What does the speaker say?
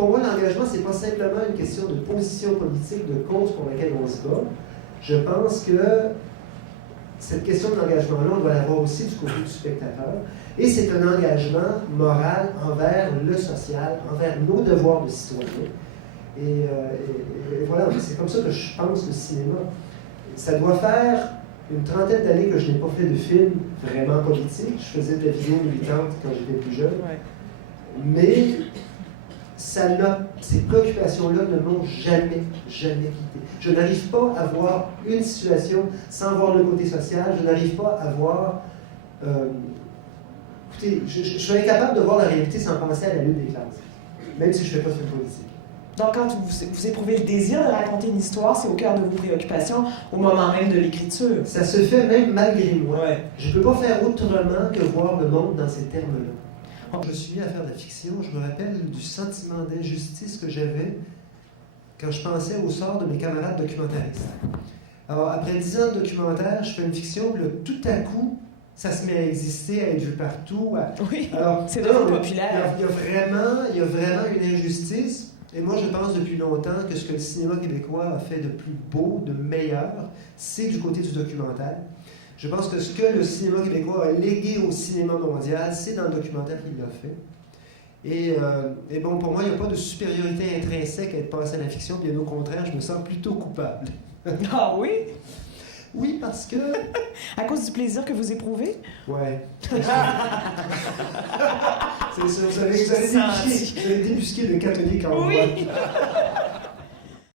pour moi, l'engagement, c'est pas simplement une question de position politique, de cause pour laquelle on se bat. Je pense que cette question de l'engagement-là, on doit l'avoir aussi du côté du spectateur. Et c'est un engagement moral envers le social, envers nos devoirs de citoyens. Et voilà, c'est comme ça que je pense le cinéma. Ça doit faire une trentaine d'années que je n'ai pas fait de film vraiment politique. Je faisais de la vidéo militante quand j'étais plus jeune. Ouais. Mais ces préoccupations-là ne m'ont jamais quitté. Je n'arrive pas à voir une situation sans voir le côté social. Je n'arrive pas à voir... écoutez, je suis incapable de voir la réalité sans penser à la lutte des classes, même si je ne fais pas de film politique. Donc, quand vous éprouvez le désir de raconter une histoire, c'est au cœur de vos préoccupations au moment même de l'écriture. Ça se fait même malgré moi. Ouais. Je ne peux pas faire autrement que voir le monde dans ces termes-là. Quand je suis mis à faire de la fiction, je me rappelle du sentiment d'injustice que j'avais quand je pensais au sort de mes camarades documentaristes. Alors, après 10 ans de documentaire, je fais une fiction, puis là, tout à coup, ça se met à exister, à être vu partout. Oui, alors, c'est devenu populaire. Il y a vraiment une injustice. Et moi, je pense depuis longtemps que ce que le cinéma québécois a fait de plus beau, de meilleur, c'est du côté du documentaire. Je pense que ce que le cinéma québécois a légué au cinéma mondial, c'est dans le documentaire qu'il l'a fait. Et bon, pour moi, il n'y a pas de supériorité intrinsèque à être passé à la fiction, bien au contraire, je me sens plutôt coupable. Ah oui? Oui, parce que... À cause du plaisir que vous éprouvez? Ouais. C'est ça, vous avez débusqué le catholique en moi. Oui!